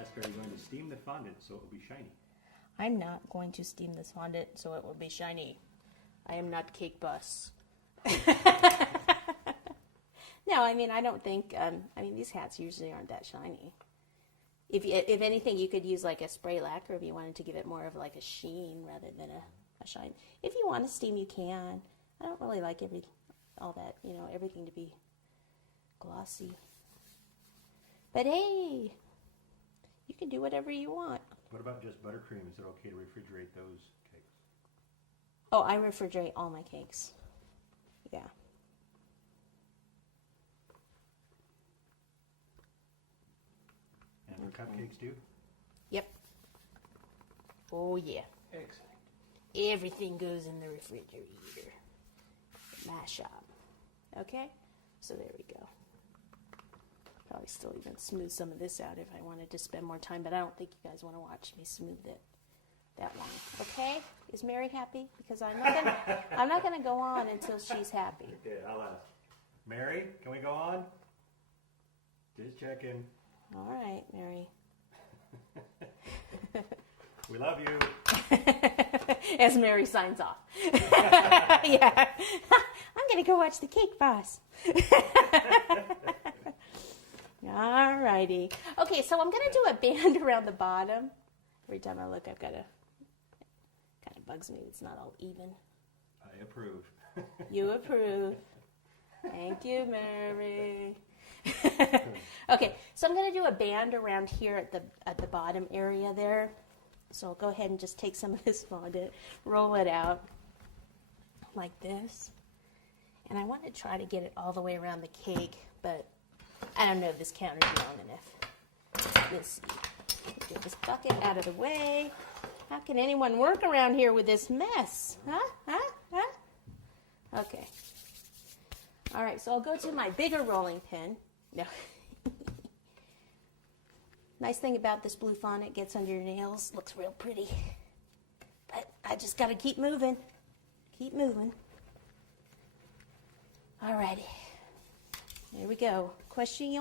ask, are you going to steam the fondant so it will be shiny? I'm not going to steam this fondant so it will be shiny. I am not Cake Boss. No, I mean, I don't think, these hats usually aren't that shiny. If anything, you could use like a spray lacquer if you wanted to give it more of like a sheen rather than a shine. If you want to steam, you can. I don't really like everything to be glossy. But hey, you can do whatever you want. What about just buttercream? Is it okay to refrigerate those cakes? Oh, I refrigerate all my cakes. Yeah. And for cupcakes too? Yep. Oh yeah. Excellent. Everything goes in the refrigerator. My shop. Okay? So there we go. Probably still even smooth some of this out if I wanted to spend more time, but I don't think you guys want to watch me smooth it that long. Okay? Is Mary happy? Because I'm not gonna go on until she's happy. Yeah, I'll ask. Mary, can we go on? Just checking. All right, Mary. We love you. As Mary signs off. Yeah. I'm going to go watch the Cake Boss. All righty. Okay, so I'm going to do a band around the bottom. Every time I look, I've got kind of bugs me. It's not all even. I approve. You approve. Thank you, Mary. Okay, so I'm going to do a band around here at the bottom area there. So I'll go ahead and just take some of this fondant, roll it out like this. And I want to try to get it all the way around the cake, but I don't know if this counter's long enough. Let's see. Get this bucket out of the way. How can anyone work around here with this mess? Huh? Okay. All right, so I'll go to my bigger rolling pin. No. Nice thing about this blue fondant, gets under your nails, looks real pretty. But I just got to keep moving. Keep moving. Alrighty. There we go. Question? Yeah,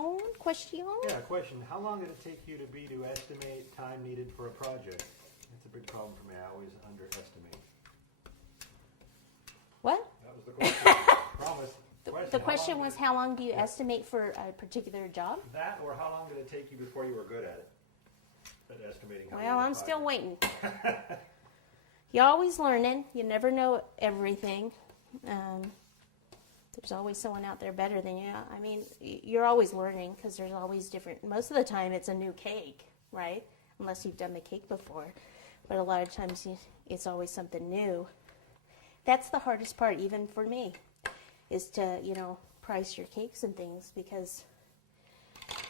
question. How long did it take you to estimate time needed for a project? That's a big problem for me. I always underestimate. What? That was the question. Promise. The question was, how long do you estimate for a particular job? That, or how long did it take you before you were good at it? At estimating. Well, I'm still waiting. You're always learning. You never know everything. There's always someone out there better than you. I mean, you're always learning because there's always different. Most of the time, it's a new cake, right? Unless you've done the cake before. But a lot of times, it's always something new. That's the hardest part, even for me, is to, price your cakes and things because,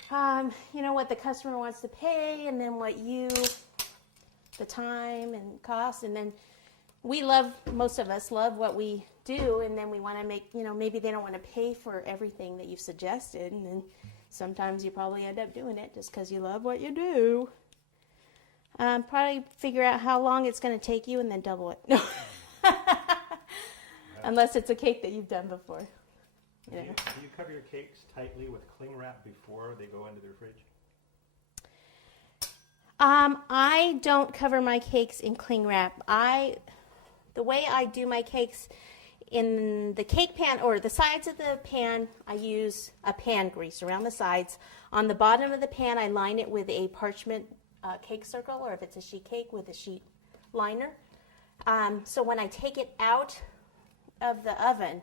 what the customer wants to pay and then the time and cost. And then most of us love what we do, and then we want to make, maybe they don't want to pay for everything that you've suggested. And then sometimes you probably end up doing it just because you love what you do. Probably figure out how long it's going to take you and then double it. No. Unless it's a cake that you've done before. Do you cover your cakes tightly with cling wrap before they go into their fridge? I don't cover my cakes in cling wrap. The way I do my cakes, in the cake pan or the sides of the pan, I use a pan grease around the sides. On the bottom of the pan, I line it with a parchment cake circle, or if it's a sheet cake, with a sheet liner. So when I take it out of the oven,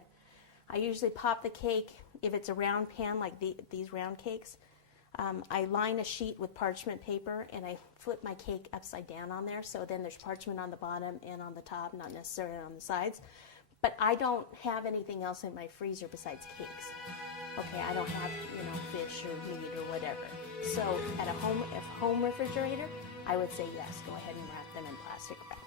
I usually pop the cake, if it's a round pan like these round cakes, I line a sheet with parchment paper and I flip my cake upside down on there, so then there's parchment on the bottom and on the top, not necessarily on the sides. But I don't have anything else in my freezer besides cakes. Okay, I don't have, fish or meat or whatever. So at a home refrigerator, I would say yes, go ahead and wrap them in plastic wrap.